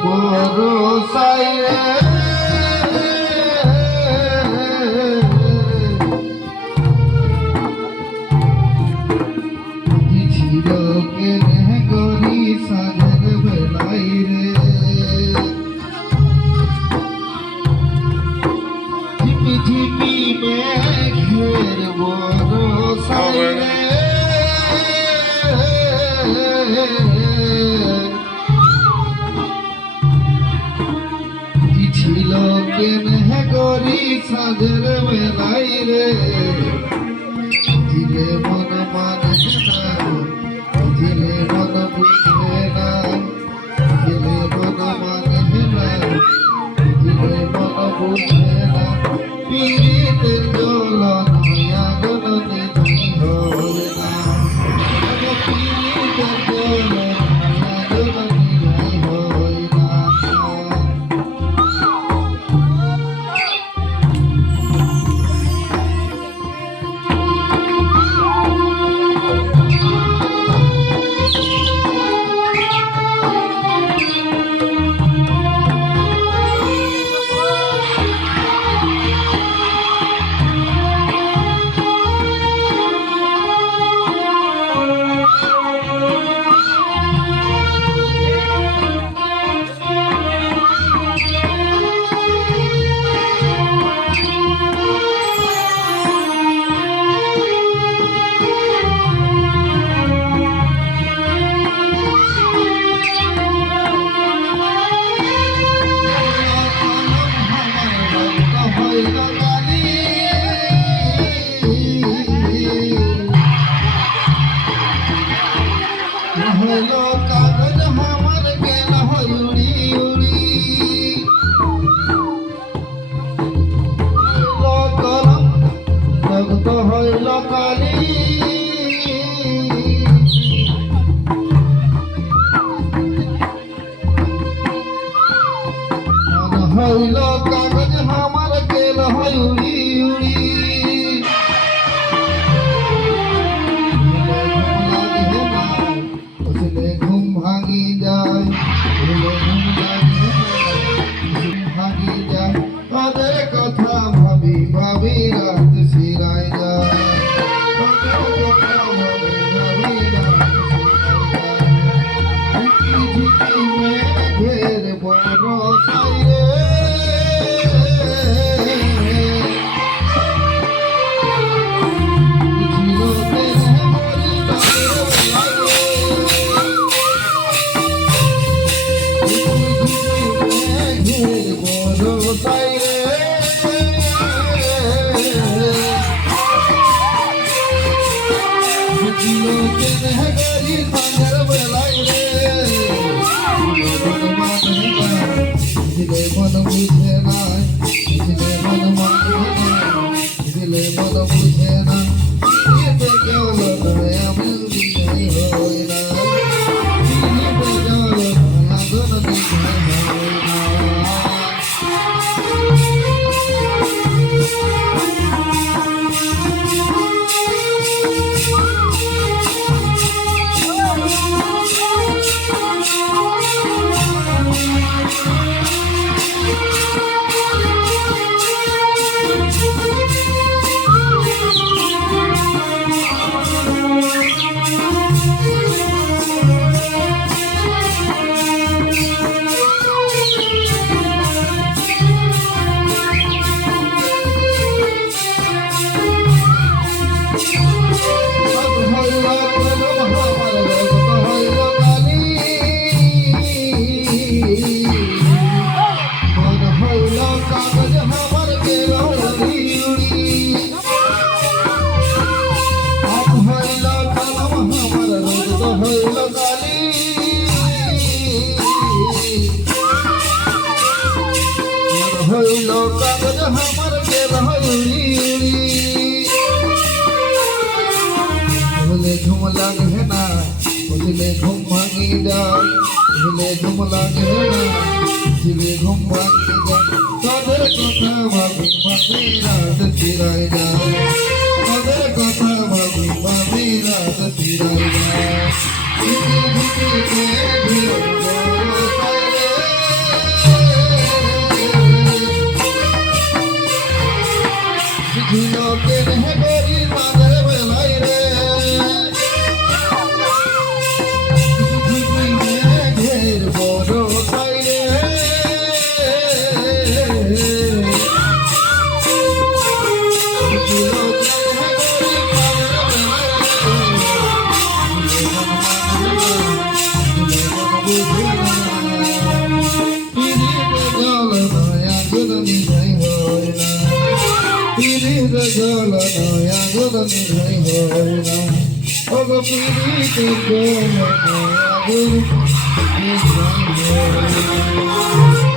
ভরসায় রে কি ছিল কেনে গরি সাজের বেলাই রে ঝিপি ঝিপি মেঘের ভরসায় রে ছিল কেনে গরি সাজের বেলাই রে দিলে মন মানে না দিলে মন বুঝে না দিলে মন মানে না দিলে মন বুঝে না পীড়িতের জল নয়া গলনে হয়ে না পীড়িতের জল নয়া গলনে হয়ে না হলো কাগজ আমার গেল উড়ি উড়ি কলম রক্ত হইল কালি হইল কাগজ আমার গেল উড়ি উড়ি ঘুম ভাঙি যায় ভাঙি যায় ওদের কথা ভাবি ভাবি রাত সিরাই যায় ওদের কথা ভাবি ভাবি রাত সিরাই যায় মেঘের বরসাই রে দিলে মন বুঝে না দিলে মন দিলে মন বুঝে না কেউ আমি হই না আগুন দিতে হয় না হইল কাগজ আমার গেল উড়ি উড়ি ভুলে ঘুম লাগে না বুঝলে ঘুম ভাঙি যায় ভুলে ঘুম লাগে না বুঝলে ঘুম ভাঙি যায় তাদের কথা ভাবি ভাবি রাত ফিরাই যায় তাদের কথা ভাবি ভাবি রাত ফিরাই যায় পিড়িতে জ্বলানোয় আগুন নিভাই হয় না ওগো পিড়িতে জ্বলানোয় আগুন নিভাই হয় না